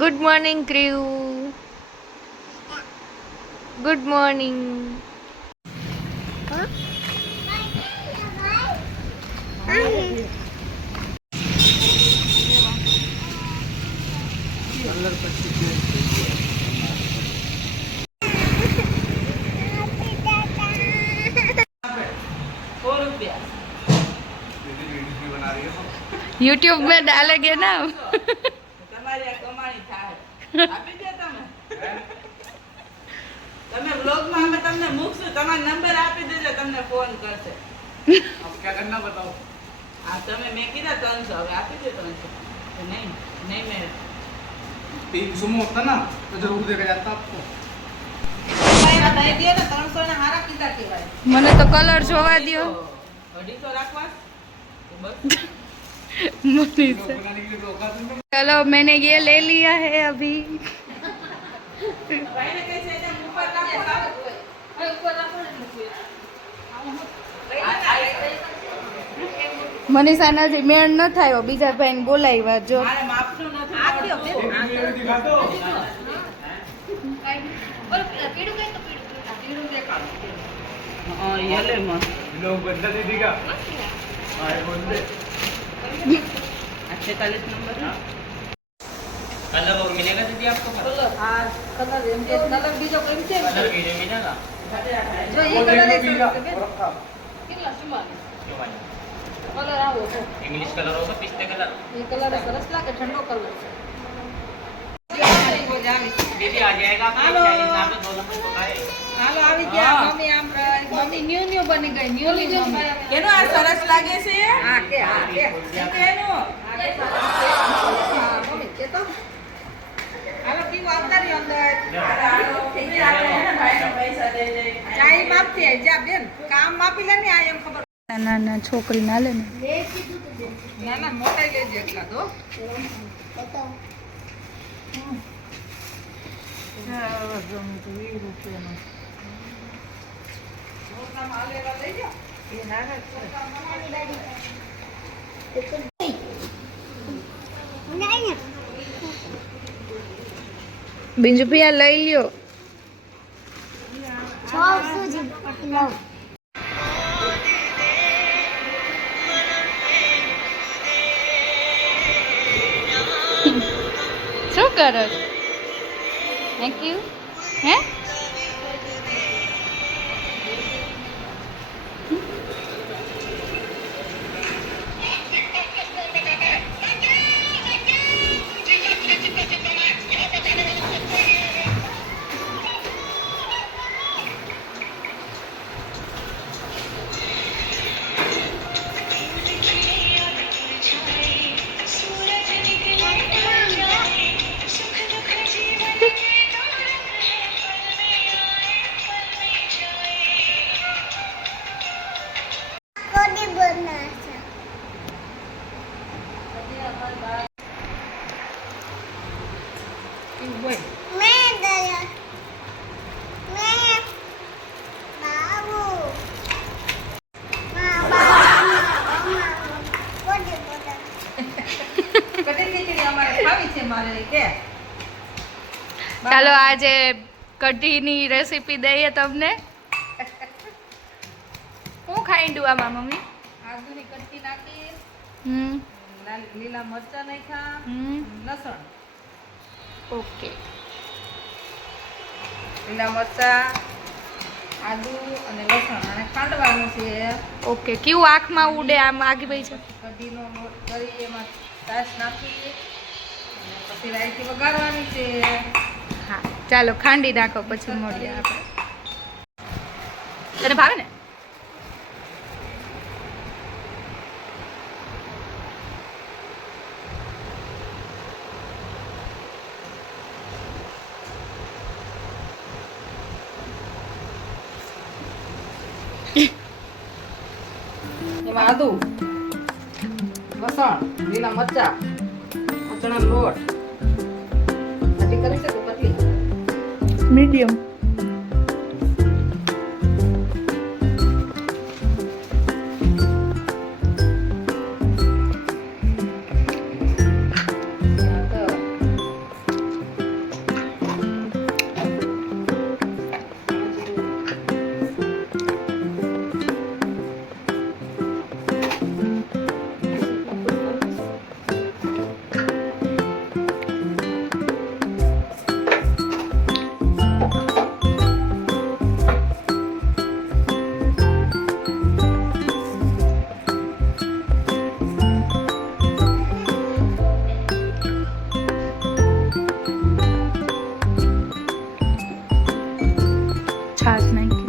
Good morning ક્રીવ. Good morning. YouTube में डालेंगे ना. તમે વ્લોગમાં અમે તમને મૂકશું, તમારો નંબર આપી દેજો, તમને ફોન કરશે. अब क्या करना बताओ. આ તમે મેં કીધા 300, હવે આપી દે 300. નહીં નહીં મેં 300 में होता ना तो जरूर देगा जाता आपको. દઈ દે ને 300 ને હારા કીધા કહેવાય. મને તો કલર જોવા દ્યો. 250 રાખવા બસ. मनीषा, लोग बनाने के लिए तो औकात नहीं. चलो मैंने ये ले लिया है अभी. ભાઈને કહે છે એને ઉપર રાખો. હવે ઉપર રાખો ને મૂકીએ. મનીષા નથી, મેળ ન થાય. બીજા ભાઈને બોલાવ્યા જો. મારે માપનું નથી. આપ્યો एक वीडियो दिखा दो. હા યલે માં लोग बंदा दीदी का. हाँ ये बोल दे. 46 नंबर है. कलर और मिलेगा दीदी आपको? कलर આ કલર એમ કે કલર બીજો કેમ છે कलर वीडियो मिलेगा જો वो એ કલર देखो એ पीला સરસ છે. और रखा. કેટલા સુમાર क्यों भाई? કલર આવો છે. इंग्लिश कलर होगा पिस्ते कलर. ये कलर सरस लागे ठंडो कलर છે. दीदी आ जाएगा आपके हेलो। चाइनीज नाम पे 2 नंबर तो खाए. હાલો આવી ગયા મમ્મી આમ મમ્મી ન્યુ ન્યુ બની ગઈ ન્યુ ન્યુ કેનો આ સરસ લાગે છે હા કે કેનો હા મમ્મી કે તો હાલો પીવો આવતા રહ્યો અંદર ચાય માપતી આઈ જા બેન કામ માપી લે ને આ એમ ખબર નાના છોકરી ના લે ને. ના ના મોટાઈ લેજે એટલા તો બીજું ભૈયા લઈ લ્યો. શું કરો છો? Thank you. હે ચાલો આજે કઢીની રેસીપી દઈએ તમને. હું ખાઈંડું આમાં મમ્મી? આદુની કટકી નાખી લીલા મરચા નાખ્યા લસણ ઓકે. લીલા મરચા આદુ અને લસણ અને ખાંડવાનું છે. ઓકે. કેવું આંખમાં ઉડે આમ આગી ભાઈ છે. કઢીનો લોટ કરી એમાં છાશ નાખી અને પછી રાઈથી વઘારવાની છે. હા ચાલો ખાંડી નાખો પછી મળીએ આપણે. તને ભાવે ને? એમાં આદુ લસણ લીલા મરચા ચણાનો લોટ કટકી કરી છે તો કટલી મીડિયમ. છાશ નાખી.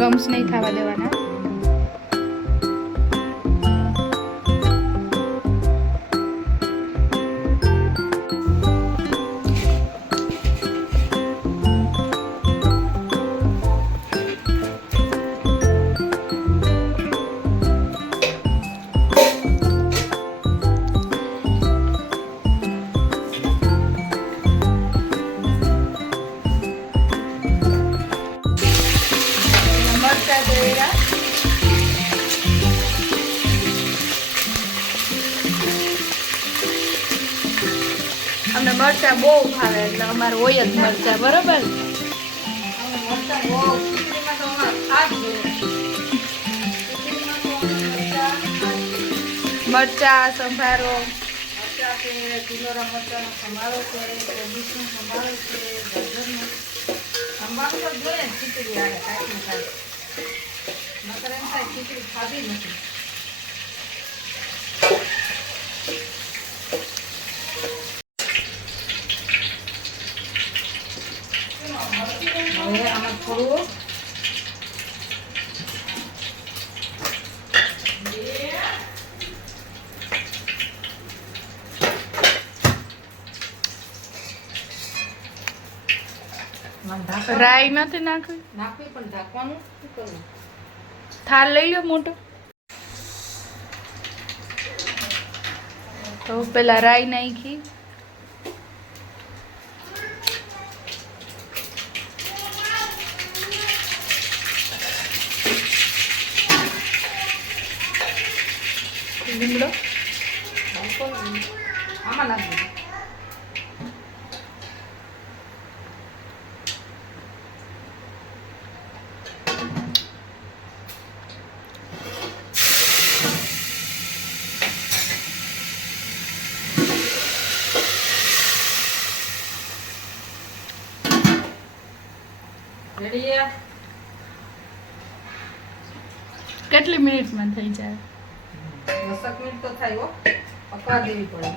લમ્સ નહીં થવા દેવાના. મરચાં જોઈરા. અમને મરચાં બહુ ભાવે એટલે અમારે હોય જ મરચાં, બરોબર. મરચાં સંભારો, મરચાં છે, કિલોરા મરચાંનો સંભારો છે, કોબીજનો સંભારો છે, ગાજરનો સંભારો તો જોઈએ ને ખીચડી આવે કાંઈ ન થાય. નકર એમ થાય ખીચડી ખાધી નથી. હવે આમાં થોડું રાઈ નથી નાખવી. નાખવી પણ ઢાંકવાનું શું કરવું? થાળ લઈ લો મોટો. તો પેલા રાઈ નાખી. લીમડો આમાં નાખી રેડી. કેટલી મિનિટમાં થઈ જાય? 10 મિનિટ તો થાય હો, પકવા દેવી પડે.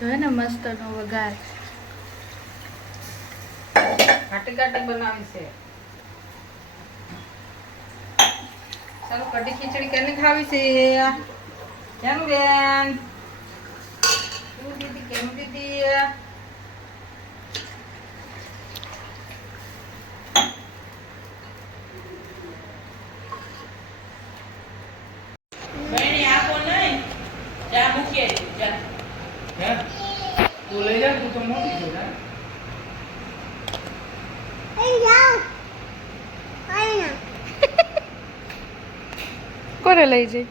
જો ને મસ્તનો વઘાર. ઘાટી ઘાટી બનાવી છે. ચાલો કઢી ખીચડી કેને ખાવી છે? કેમ બેન? કેમ દીદી? કેમ દીદી? હે? તું લઈ જા, તું તો મોટી છો ને. કોને લઈ જઈ?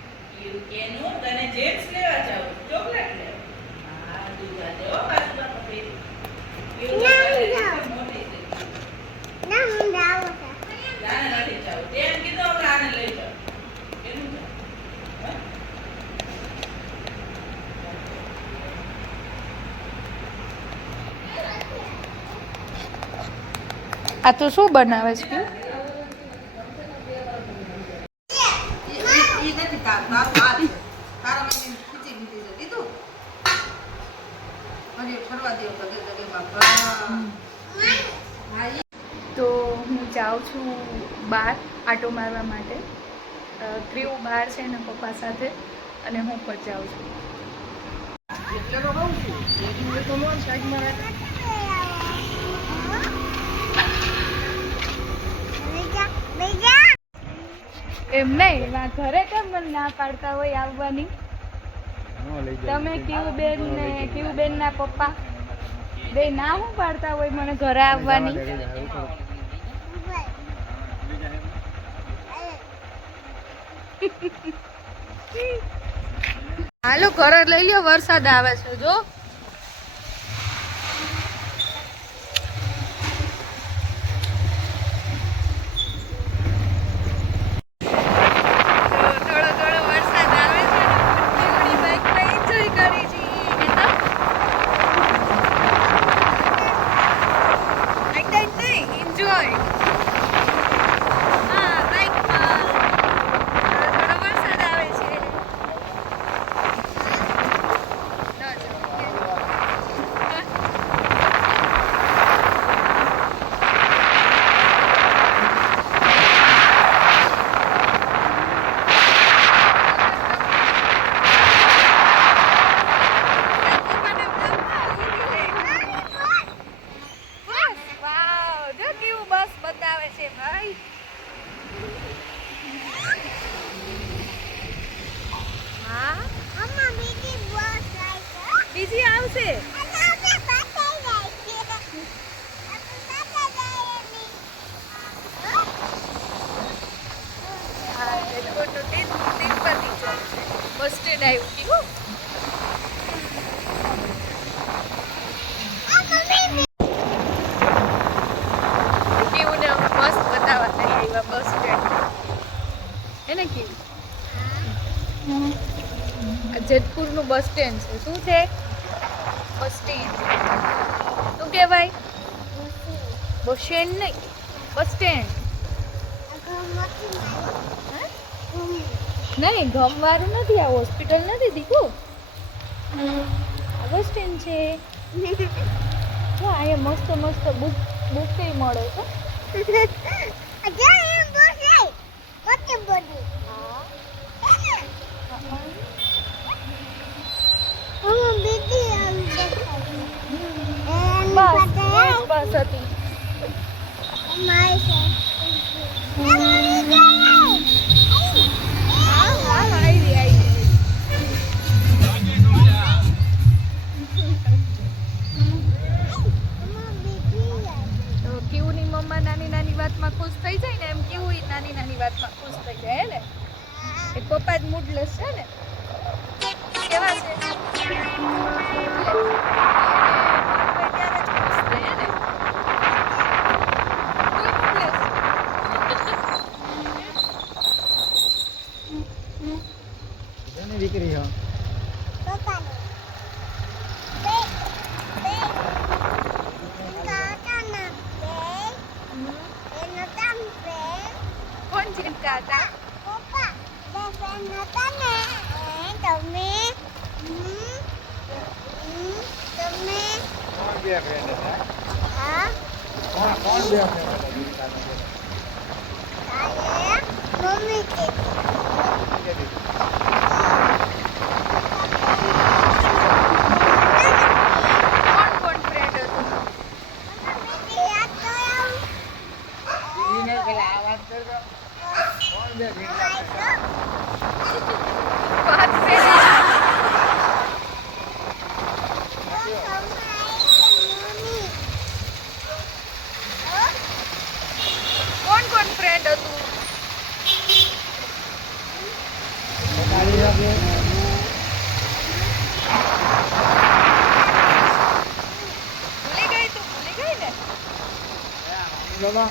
આ તો શું બનાવે છે? ઈ નથી તારા તારા મમ્મી ખીચી લીધી છે. દીધું હજી ફરવા દેવું જગે જગે બાપા. તો હું જાઉં છું બહાર આટો મારવા માટે. ક્રીવ બહાર છે એના પપ્પા સાથે અને હું પણ જાઉં છું. એટલે તો કહું છું તો મોન સાઈડમાં રાખ. એમ નહીં, મારા ઘરે કેમ મને ના પાડતા હોય આવવાની? તમે ક્યુબેન ને ક્યુબેન ના પપ્પા બે ના હું પાડતા હોય મને ઘરે આવવાની? હાલો ઘરે લઈ લ્યો, વરસાદ આવે છે જો. થોડો થોડો વરસાદ આવે છે ને પૂરી બાઈકમાં એન્જોય કરી છે. એન્જોય. હા બાઈકમાં થોડો વરસાદ આવે છે. બસ બતાવે છે ભાઈ. હા બીજી આવશે. બસ સ્ટેન્ડ આવ્યું કેવું. કેવું ને મસ્ત બતાવવા લઈ આવ્યા બસ સ્ટેન્ડ હે ને કેવું. આ જેતપુરનું બસ સ્ટેન્ડ છે. શું છે? Bus stand. શું કહેવાય? બસ સ્ટેન્ડ નહીં, બસ સ્ટેન્ડ. નહીં ગમવાળું નથી, આ હોસ્પિટલ નથી દીકુ. આ બસ સ્ટેન્ડ છે. જો અહીંયા મસ્ત મસ્ત બુક કઈ મળે છે. બસ હતી. કેવું ની મમ્મા નાની નાની વાતમાં ખુશ થઈ જાય ને એમ કેવું નાની નાની વાતમાં ખુશ થઈ જાય હે ને. એ પપ્પા જ મૂડલેસ છે ને. કેવા છે? દીકરી હો કોણ ચીપકાતા? કોણ ફ્રેન્ડ હતું? ભૂલી ગઈ તું? ભૂલી ગઈ ને? બાબા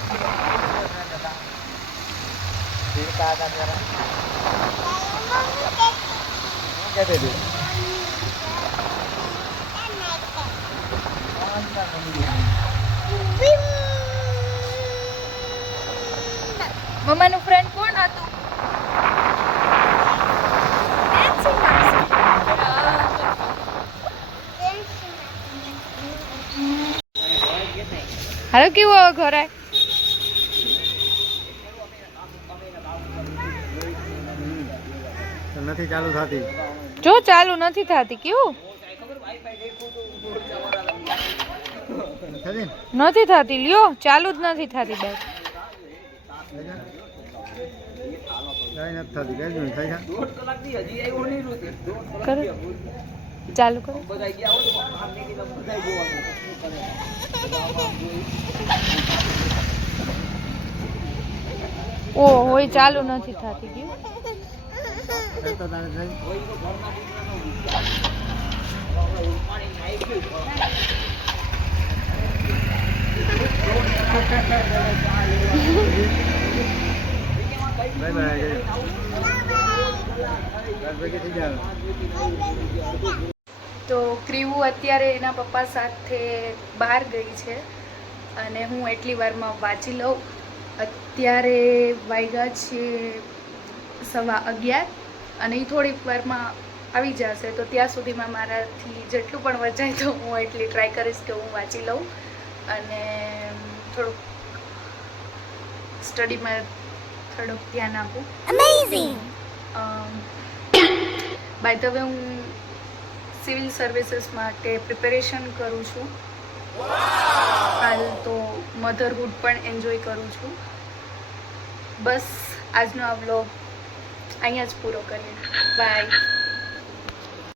તીરકા હતા ત્યારે શું કહેતી હતી? મમ્માનું ફ્રેન્ડ કોણ હતું? હાલો કેવું હવે ઘરે? નથી ચાલુ થતી. જો ચાલુ નથી થતી. કેવું નથી થતી? લ્યો ચાલુ જ નથી થતી બાઈક. કરો ચાલુ કરો. ઓ હોય ચાલુ નથી થતી. કેવું તો ક્રીવું અત્યારે એના પપ્પા સાથે બહાર ગઈ છે અને હું એટલી વારમાં વાંચી લઉં. અત્યારે વાગ્યા છે 11:15 અને એ થોડીક વારમાં આવી જશે, તો ત્યાં સુધીમાં મારાથી જેટલું પણ વચાય તો હું એટલી ટ્રાય કરીશ કે હું વાંચી લઉં અને થોડુંક સ્ટડીમાં થોડુંક ધ્યાન આપું. બાય ધ વે હું સિવિલ સર્વિસીસ માટે પ્રિપેરેશન કરું છું. હાલ તો મધરહુડ પણ એન્જોય કરું છું. બસ આજનો આ વ્લોગ અહીંયા જ પૂરો કરીએ. બાય.